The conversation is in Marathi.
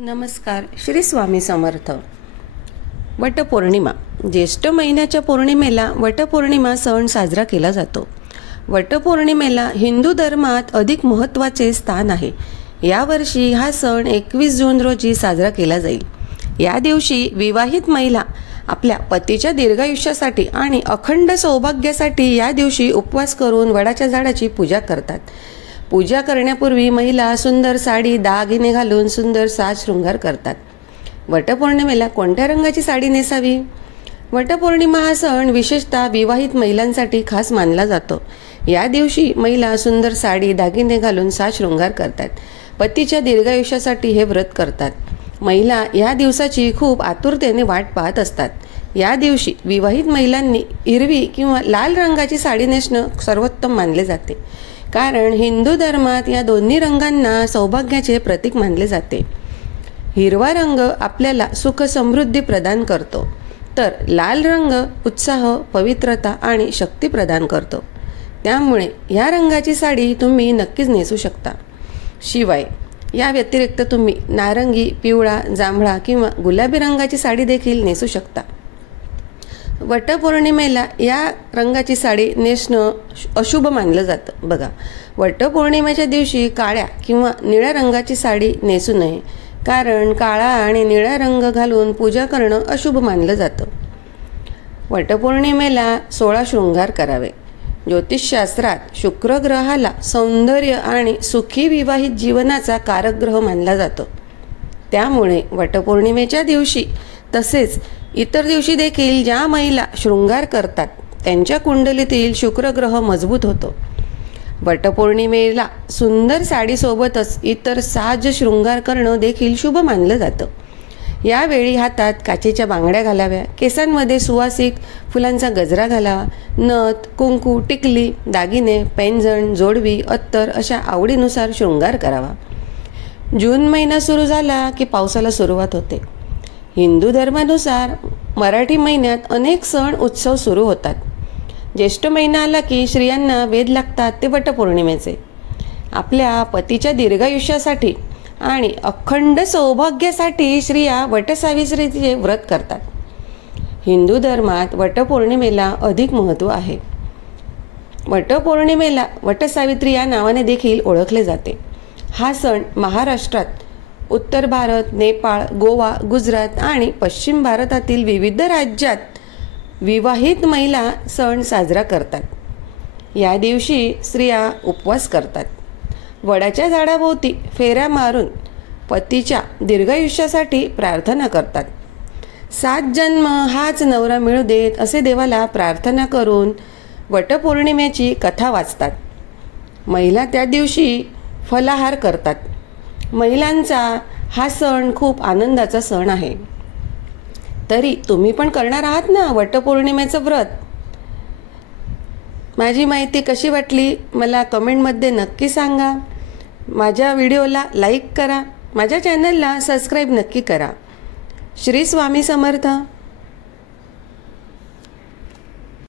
नमस्कार. श्री स्वामी समर्थ. वटपौर्णिमा. ज्येष्ठ महिन्याच्या पौर्णिमेला वटपौर्णिमा सण साजरा केला जातो. वटपौर्णिमेला हिंदू धर्मात अधिक महत्त्वाचे स्थान आहे. यावर्षी हा सण 21 जून रोजी साजरा केला जाईल. या दिवशी विवाहित महिला आपल्या पतीच्या दीर्घायुष्यासाठी आणि अखंड सौभाग्यासाठी या दिवशी उपवास करून वडाच्या झाडाची पूजा करतात. पूजा करण्यापूर्वी महिला सुंदर साडी, दागिने घालून सुंदर साज शृंगार करतात. वटपौर्णिमेला कोणत्या रंगाची साडी नेसावी? वटपौर्णिमा हा सण विशेषतः विवाहित महिलांसाठी खास मानला जातो. या दिवशी महिला सुंदर साडी, दागिने घालून साज शृंगार करतात. पतीच्या दीर्घायुष्यासाठी हे व्रत करतात. महिला या दिवसाची खूप आतुरतेने वाट पाहत असतात. या दिवशी विवाहित महिलांनी हिरवी किंवा लाल रंगाची साडी नेसणं सर्वोत्तम मानले जाते, कारण हिंदू धर्मात या दोन्ही रंगांना सौभाग्याचे प्रतीक मानले जाते. हिरवा रंग आपल्याला सुख समृद्धी प्रदान करतो, तर लाल रंग उत्साह, पवित्रता आणि शक्ती प्रदान करतो. त्यामुळे या रंगाची साडी तुम्ही नक्कीच नेसू शकता. शिवाय या व्यतिरिक्त तुम्ही नारंगी, पिवळा, जांभळा किंवा गुलाबी रंगाची साडी देखील नेसू शकता. वटपौर्णिमेला या रंगाची साडी नेसणं अशुभ मानलं जातं. बघा, वटपौर्णिमेच्या दिवशी काळ्या किंवा निळ्या रंगाची साडी नेसू नये, कारण काळा आणि निळा रंग घालून पूजा करणं अशुभ मानलं जातं. वटपौर्णिमेला 16 शृंगार करावे. ज्योतिषशास्त्रात शुक्र ग्रहाला सौंदर्य आणि सुखी विवाहित जीवनाचा कारक ग्रह मानला जातो. त्यामुळे वटपौर्णिमेच्या दिवशी तसेच इतर दिवशी देखील ज्या महिला शृंगार करतात त्यांच्या कुंडलीतील शुक्र ग्रह मजबूत होतो. वटपौर्णिमेला सुंदर साडीसोबतच इतर साज शृंगार करणं देखील शुभ मानलं जातं. यावेळी हातात काचेच्या बांगड्या घालाव्या, केसांमध्ये सुवासिक फुलांचा गजरा घालावा, नथ, कुंकू, टिकली, दागिने, पैंजण, जोडवी, अत्तर अशा आवडीनुसार शृंगार करावा. जून महिना सुरू झाला की पावसाला सुरुवात होते. हिंदू धर्मानुसार मराठी महिन्यात अनेक सण उत्सव सुरू होतात. ज्येष्ठ महिना आला की स्त्रियांना वेध लागतात ते वटपौर्णिमेचे. आपल्या पतीच्या दीर्घायुष्यासाठी आणि अखंड सौभाग्यासाठी स्त्रिया वटसावित्रीचे व्रत करतात. हिंदू धर्मात वटपौर्णिमेला अधिक महत्त्व आहे. वटपौर्णिमेला वटसावित्री या नावाने देखील ओळखले जाते. हा सण महाराष्ट्रात, उत्तर भारत, नेपाळ, गोवा, गुजरात आणि पश्चिम भारतातील विविध राज्यात विवाहित महिला सण साजरा करतात. या दिवशी स्त्रिया उपवास करतात. वडाच्या झाडाभोवती फेऱ्या मारून पतीच्या दीर्घायुष्यासाठी प्रार्थना करतात. 7 जन्म हाच नवरा मिळू देत असे देवाला प्रार्थना करून वटपौर्णिमेची कथा वाचतात. महिला त्या दिवशी फलाहार करतात. महिलांचा हा सण खूप आनंदाचा सण आहे. तरी तुम्ही पण करणार आहात ना वटपौर्णिमेचं व्रत? माझी माहिती कशी वाटली मला कमेंटमध्ये नक्की सांगा. माझ्या व्हिडिओला लाईक करा. माझ्या चॅनलला सबस्क्राईब नक्की करा. श्री स्वामी समर्थ.